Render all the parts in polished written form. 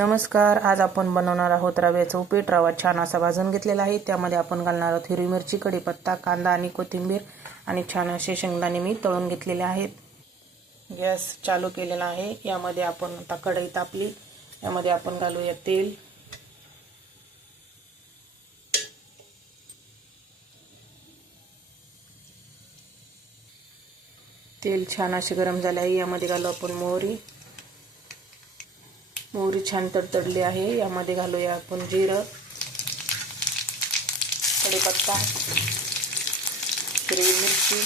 नमस्कार. आज आपण बनवणार आहोत रव्याचं उपीट. रवा छान असा भाजून घेतलेला आहे. त्यामध्ये आपण घालणार आहोत हिरवी मिरची, कढीपत्ता, कांदा आणि कोथिंबीर आणि छान असे शेंगदाणे मी तळून घेतलेले आहेत. गॅस चालू केलेला आहे. यामध्ये आपण आता कढई तापली, यामध्ये आपण घालूया तेल. तेल छान असे गरम झाले आहे. यामध्ये घालू आपण मोहरी. मोहरी छान तडतडली आहे. यामध्ये घालूया आपण जिरं, कढीपत्ता, हिरवी मिरची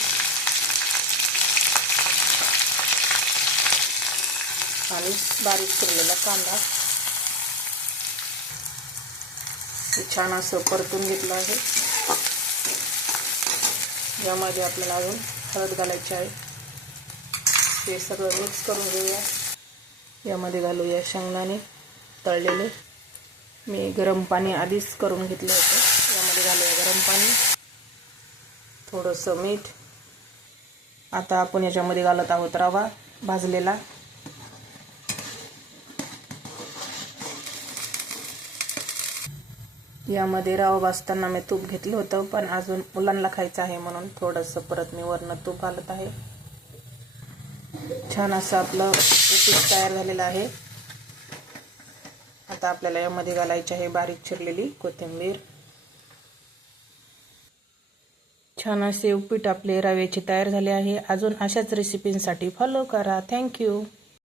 आणि बारीक चिरलेला कांदा. छान असं परतून घेतलं आहे. यामध्ये आपल्याला अजून हळद घालायची आहे. हे सगळं मिक्स करून घेऊया. यामध्ये घालूया शेंगदाणे तळलेले. मी गरम पाणी आधीच करून घेतलं होतं. यामध्ये घालूया गरम पाणी, थोडंसं मीठ. आता आपण याच्यामध्ये घालत आहोत रवा भाजलेला. यामध्ये रवा भाजताना मी तूप घेतलं होतं, पण अजून मुलांना खायचं आहे म्हणून थोडंसं परत मी वरनं तूप घालत आहे. छान असं आपलं उपीट तयार झालेलं आहे. आता आपल्याला यामध्ये घालायची आहे बारीक चिरलेली कोथिंबीर. छान असे उपीट आपले रव्याचे तयार झाले आहे. अजून अशाच रेसिपींसाठी फॉलो करा. थँक्यू.